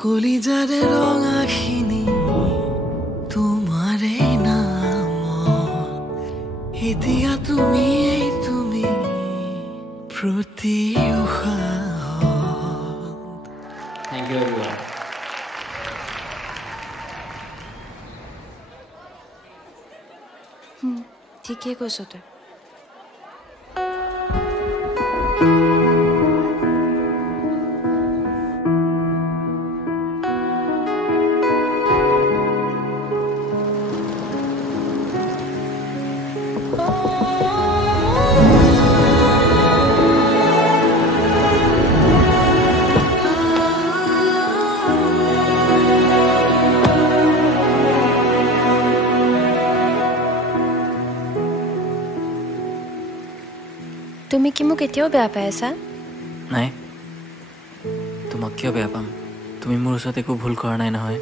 কলিজাৰে ৰঙাখিনি তোমাৰে নামত এতিয়া তুমি প্ৰতি উশাহত। Thank you everyone. ঠিকেই কৈছ তই। তুমি কি মোক এতিয়াও বেয়া পাই আছা? নাই, তোমাক কিয় বেয়া পাম? তুমি মোৰ ওচৰত একো ভুল কৰা নাই নহয়।